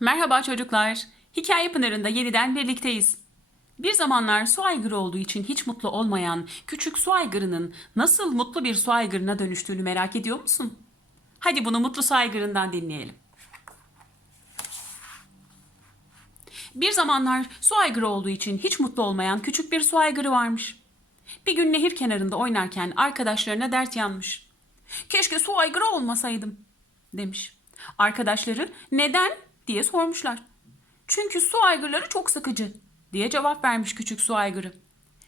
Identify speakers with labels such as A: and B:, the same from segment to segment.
A: Merhaba çocuklar. Hikaye Pınarı'nda yeniden birlikteyiz. Bir zamanlar su aygırı olduğu için hiç mutlu olmayan küçük su aygırının nasıl mutlu bir su aygırına dönüştüğünü merak ediyor musun? Hadi bunu mutlu su aygırından dinleyelim. Bir zamanlar su aygırı olduğu için hiç mutlu olmayan küçük bir su aygırı varmış. Bir gün nehir kenarında oynarken arkadaşlarına dert yanmış. Keşke su aygırı olmasaydım demiş. Arkadaşları neden diye sormuşlar. Çünkü su aygırları çok sıkıcı diye cevap vermiş küçük su aygırı.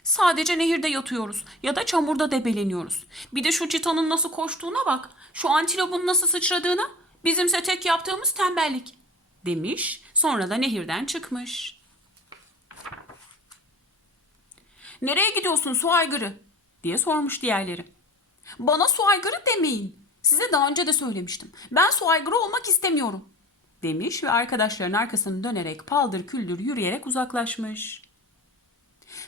A: Sadece nehirde yatıyoruz ya da çamurda debeleniyoruz. Bir de şu çitanın nasıl koştuğuna bak. Şu antilopun nasıl sıçradığına. Bizimse tek yaptığımız tembellik demiş. Sonra da nehirden çıkmış. Nereye gidiyorsun su aygırı? diye sormuş diğerleri. Bana su aygırı demeyin. Size daha önce de söylemiştim. Ben su aygırı olmak istemiyorum. Demiş ve arkadaşlarının arkasını dönerek paldır küldür yürüyerek uzaklaşmış.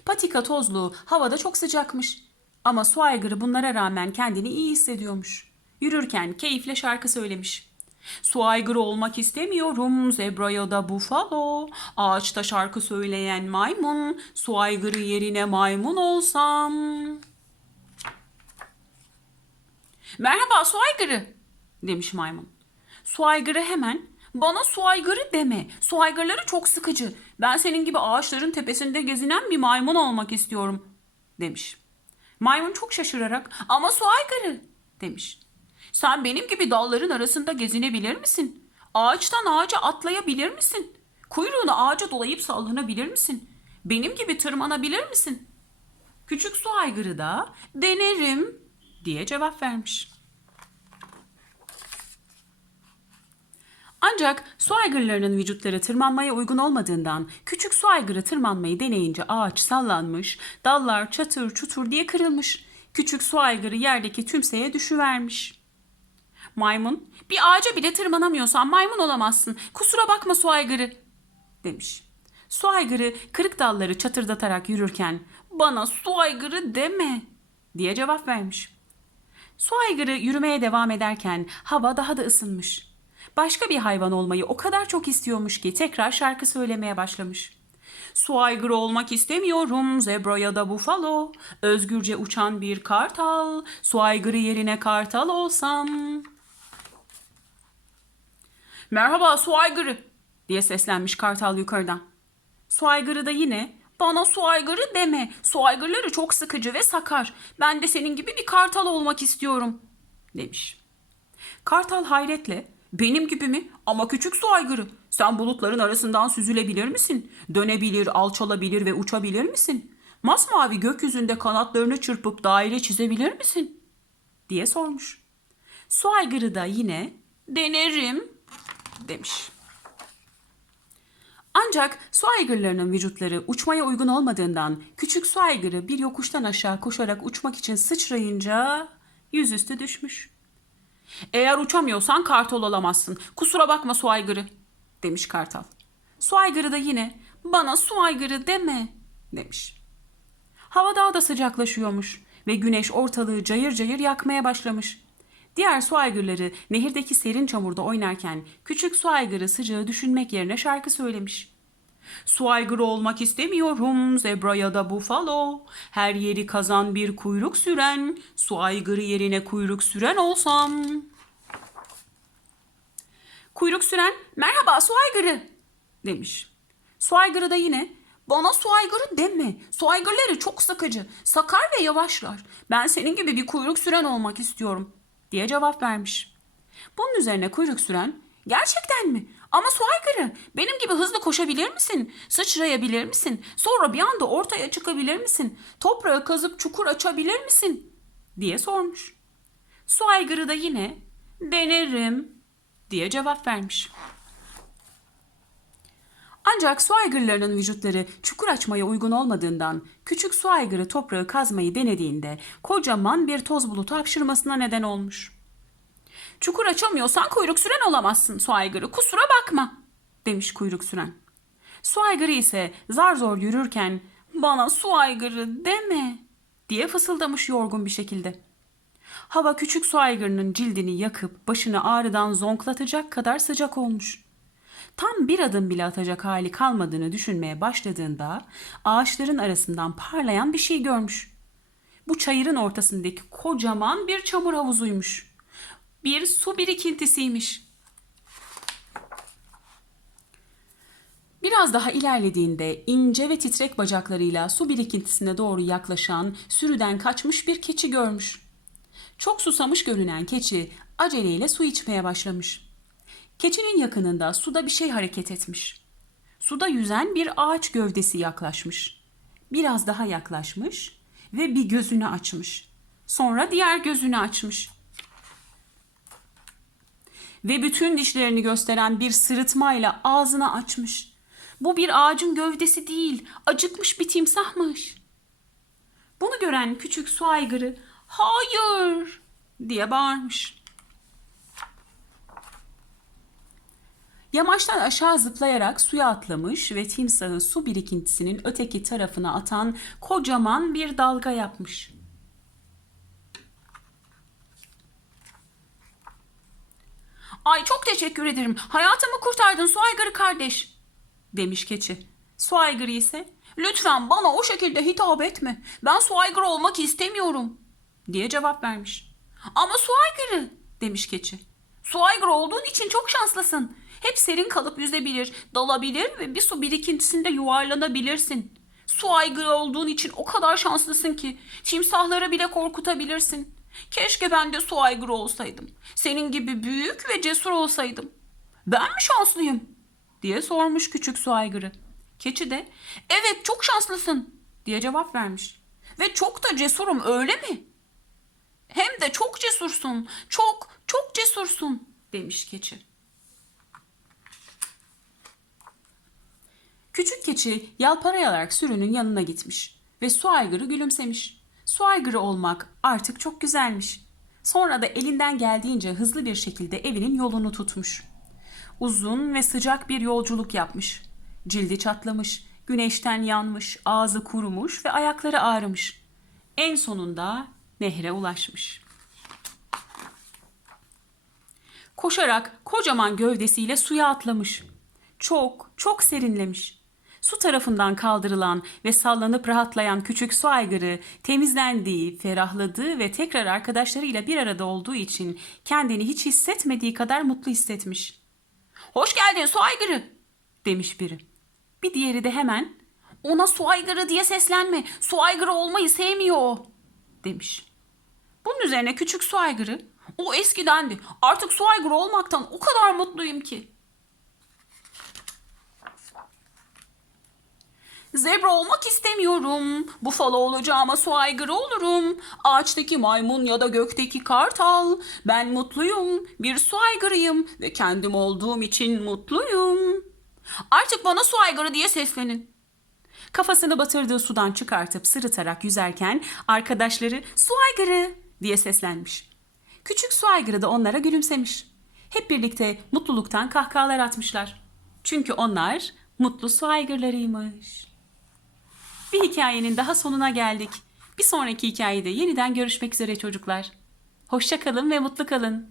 A: Patika tozlu, havada çok sıcakmış. Ama su aygırı bunlara rağmen kendini iyi hissediyormuş. Yürürken keyifle şarkı söylemiş. Su aygırı olmak istemiyorum, zebra ya da bufalo. Ağaçta şarkı söyleyen maymun, su aygırı yerine maymun olsam. Merhaba su aygırı demiş maymun. Su aygırı hemen bana su aygırı deme. Su aygırları çok sıkıcı. Ben senin gibi ağaçların tepesinde gezinen bir maymun olmak istiyorum demiş. Maymun çok şaşırarak ama su aygırı demiş. Sen benim gibi dalların arasında gezinebilir misin? Ağaçtan ağaca atlayabilir misin? Kuyruğunu ağaca dolayıp sallanabilir misin? Benim gibi tırmanabilir misin? Küçük su aygırı da denerim diye cevap vermiş. Ancak su aygırlarının vücutları tırmanmaya uygun olmadığından küçük su aygırı tırmanmayı deneyince ağaç sallanmış, dallar çatır çutur diye kırılmış. Küçük su aygırı yerdeki tümseye düşüvermiş. Maymun, bir ağaca bile tırmanamıyorsan maymun olamazsın. Kusura bakma su aygırı demiş. Su aygırı kırık dalları çatırdatarak yürürken bana su aygırı deme diye cevap vermiş. Su aygırı yürümeye devam ederken hava daha da ısınmış. Başka bir hayvan olmayı o kadar çok istiyormuş ki tekrar şarkı söylemeye başlamış. Su aygırı olmak istemiyorum, zebra ya da bufalo. Özgürce uçan bir kartal, su aygırı yerine kartal olsam. Merhaba su aygırı diye seslenmiş kartal yukarıdan. Su aygırı da yine bana su aygırı deme. Su aygırları çok sıkıcı ve sakar. Ben de senin gibi bir kartal olmak istiyorum demiş. Kartal hayretle benim gibi mi? Ama küçük su aygırı. Sen bulutların arasından süzülebilir misin? Dönebilir, alçalabilir ve uçabilir misin? Masmavi gökyüzünde kanatlarını çırpıp daire çizebilir misin? diye sormuş. Su aygırı da yine denerim demiş. Ancak su aygırlarının vücutları uçmaya uygun olmadığından küçük su aygırı bir yokuştan aşağı koşarak uçmak için sıçrayınca yüzüstü düşmüş. Eğer uçamıyorsan kartal olamazsın. Kusura bakma su aygırı demiş kartal. Su aygırı da yine bana su aygırı deme demiş. Hava daha da sıcaklaşıyormuş ve güneş ortalığı cayır cayır yakmaya başlamış. Diğer su aygırları nehirdeki serin çamurda oynarken küçük su aygırı sıcağı düşünmek yerine şarkı söylemiş. Su aygırı olmak istemiyorum, zebra ya da bufalo. Her yeri kazan bir kuyruk süren, su aygırı yerine kuyruk süren olsam. Kuyruk süren, merhaba su aygırı demiş. Su aygırı da yine, bana su aygırı deme. Su aygırları çok sıkıcı, sakar ve yavaşlar. Ben senin gibi bir kuyruk süren olmak istiyorum diye cevap vermiş. Bunun üzerine kuyruk süren, gerçekten mi? Ama su aygırı, benim gibi hızlı koşabilir misin? Sıçrayabilir misin? Sonra bir anda ortaya çıkabilir misin? Toprağı kazıp çukur açabilir misin? diye sormuş. Su aygırı da yine denerim diye cevap vermiş. Ancak su aygırlarının vücutları çukur açmaya uygun olmadığından küçük su aygırı toprağı kazmayı denediğinde kocaman bir toz bulutu hapşırmasına neden olmuş. Çukur açamıyorsan kuyruk süren olamazsın su aygırı kusura bakma demiş kuyruk süren. Su aygırı ise zar zor yürürken bana su aygırı deme diye fısıldamış yorgun bir şekilde. Hava küçük su aygırının cildini yakıp başını ağrıdan zonklatacak kadar sıcak olmuş. Tam bir adım bile atacak hali kalmadığını düşünmeye başladığında ağaçların arasından parlayan bir şey görmüş. Bu çayırın ortasındaki kocaman bir çamur havuzuymuş. Bir su birikintisiymiş. Biraz daha ilerlediğinde ince ve titrek bacaklarıyla su birikintisine doğru yaklaşan sürüden kaçmış bir keçi görmüş. Çok susamış görünen keçi aceleyle su içmeye başlamış. Keçinin yakınında suda bir şey hareket etmiş. Suda yüzen bir ağaç gövdesi yaklaşmış. Biraz daha yaklaşmış ve bir gözünü açmış. Sonra diğer gözünü açmış. Ve bütün dişlerini gösteren bir sırıtmayla ağzını açmış. Bu bir ağacın gövdesi değil, acıkmış bir timsahmış. Bunu gören küçük su aygırı hayır diye bağırmış. Yamaçtan aşağı zıplayarak suya atlamış ve timsahı su birikintisinin öteki tarafına atan kocaman bir dalga yapmış. Ay çok teşekkür ederim. Hayatımı kurtardın su aygırı kardeş demiş keçi. Su aygırı ise lütfen bana o şekilde hitap etme. Ben su aygırı olmak istemiyorum diye cevap vermiş. Ama su aygırı demiş keçi. Su aygırı olduğun için çok şanslısın. Hep serin kalıp yüzebilir, dalabilir ve bir su birikintisinde yuvarlanabilirsin. Su aygırı olduğun için o kadar şanslısın ki timsahları bile korkutabilirsin. Keşke ben de su aygırı olsaydım. Senin gibi büyük ve cesur olsaydım. Ben mi şanslıyım? diye sormuş küçük su aygırı. Keçi de evet çok şanslısın diye cevap vermiş. Ve çok da cesurum öyle mi? Hem de çok cesursun. Çok çok cesursun demiş keçi. Küçük keçi yalpalayarak sürünün yanına gitmiş ve su aygırı gülümsemiş. Su aygırı olmak artık çok güzelmiş. Sonra da elinden geldiğince hızlı bir şekilde evinin yolunu tutmuş. Uzun ve sıcak bir yolculuk yapmış. Cildi çatlamış, güneşten yanmış, ağzı kurumuş ve ayakları ağrımış. En sonunda nehre ulaşmış. Koşarak kocaman gövdesiyle suya atlamış. Çok, çok serinlemiş. Su tarafından kaldırılan ve sallanıp rahatlayan küçük su aygırı temizlendiği, ferahladığı ve tekrar arkadaşlarıyla bir arada olduğu için kendini hiç hissetmediği kadar mutlu hissetmiş. Hoş geldin su aygırı demiş biri. Bir diğeri de hemen ona su aygırı diye seslenme. Su aygırı olmayı sevmiyor o demiş. Bunun üzerine küçük su aygırı o eskidendi. Artık su aygırı olmaktan o kadar mutluyum ki. Zebra olmak istemiyorum. Bufalo olacağıma su aygırı olurum. Ağaçtaki maymun ya da gökteki kartal. Ben mutluyum. Bir su aygırıyım ve kendim olduğum için mutluyum. Artık bana su aygırı diye seslenin. Kafasını batırdığı sudan çıkartıp sırıtarak yüzerken arkadaşları su aygırı diye seslenmiş. Küçük su aygırı da onlara gülümsemiş. Hep birlikte mutluluktan kahkahalar atmışlar. Çünkü onlar mutlu su aygırlarıymış. Bir hikayenin daha sonuna geldik. Bir sonraki hikayede yeniden görüşmek üzere çocuklar. Hoşça kalın ve mutlu kalın.